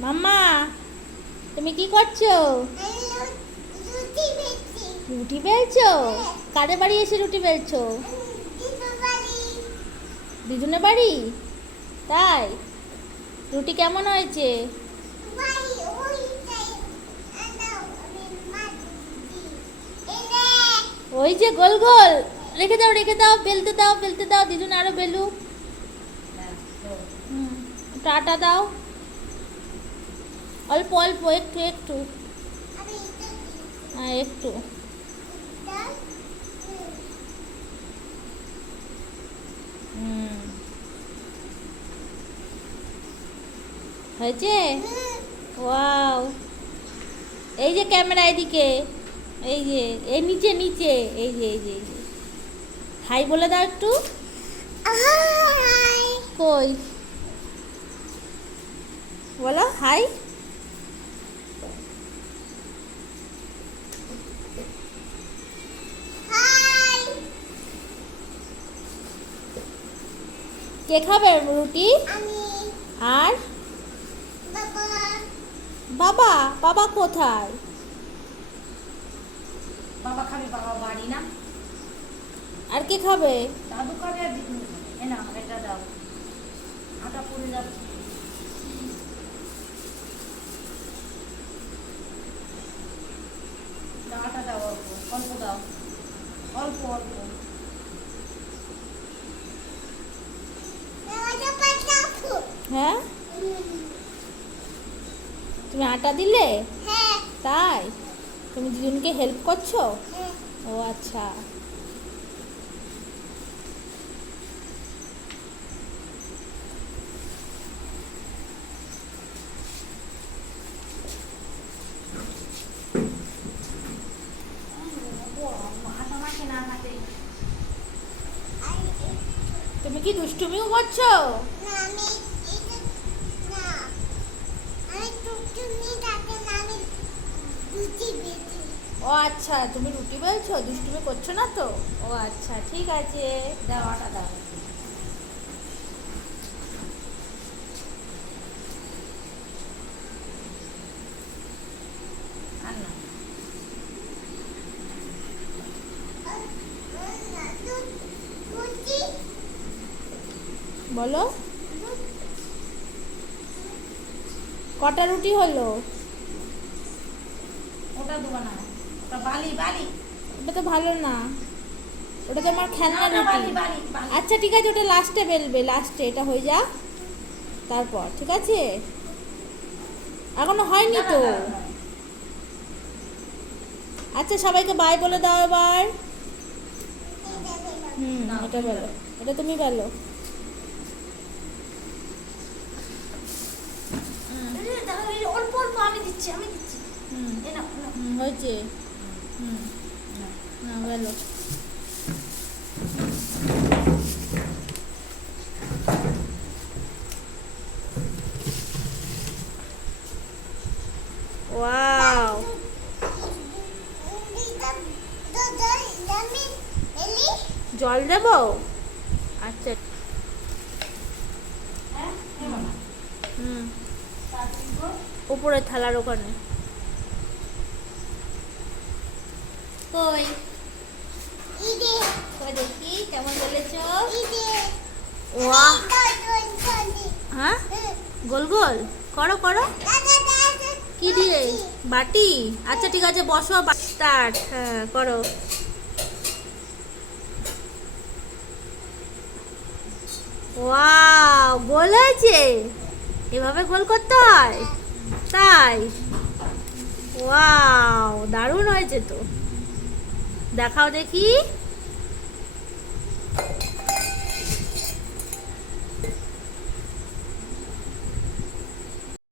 মাম্মা, তুমি কি করছো? রুটি বেলছো? কাদের বাড়ি এসে রুটি বেলছো? দুজনে বাড়ি? তাই? রুটি কেমন হয়েছে? ওই যে গোল গোল। রেখে দাও রেখে দাও, বেলতে দাও বেলতে দাও, দুজনে আরো বেলুক। একটু আটা দাও, অল্প অল্প, একটু একটু। হ্যাঁ একটু। হয়েছে? ওয়াও। এই যে ক্যামেরা এদিকে, এই যে এই নিচে নিচে, এই যে এই যে এই যে হাই বলে দাও একটু। কই বলো হাই। কে খাবে রুটি? আর বাবা? বাবা কোথায়? বাবা খাবি, বাবা বাড়ি না। আর কে খাবে? দাদু খাবে আর দিদু খাবে। এ না, এটা দাও, আটা পুড়ে যাচ্ছে। আটা দাও, অল্প অল্প দাও, অল্প অল্প। হ্যাঁ, তুমি আটা দিলে? তাই? তুমি দুজনকে হেল্প করছো? ও আচ্ছা। তুমি কি দুষ্টুমিও করছো? ও আচ্ছা, তুমি রুটি বেলছো, দুষ্টুমি করছো না তো? ও আচ্ছা, ঠিক আছে, দাও আটা দাও। আর না, বলো কটা রুটি হলো? ওটা দেবো না, ওটা বালি বালি। ওটা তো ভালো না, ওটা তো আমার খেলনা না, ওটা রুটি। বালি বালি বালি। আচ্ছা ঠিক আছে, ওটা লাস্টে বেলবে, লাস্টে এটা হয়ে যা তারপর, ঠিক আছে? এখনো হয়নি তো। আচ্ছা সবাইকে বাই বলে দাও এবার। এটা বলো, এটা তুমি বলো। অল্প অল্প আমি দিচ্ছি, আমি দিচ্ছি। এ না, হয়েছে। না বলো। ওয়াও, জল দেবো? আচ্ছা। হ্যাঁ এবার না। উপরে থালার ওখানে। কই কই দেখি কেমন বলেছ? ওয়াহ, হ্যাঁ গোল গোল করো করো। কি দিয়ে? বাটি? আচ্ছা ঠিক আছে, বসো, স্টার্ট। হ্যাঁ করো। ওয়াও, গোল হয়েছে। এভাবে গোল করতে হয়? তাই? ওয়াও, দারুণ হয়েছে তো। দেখাও দেখি।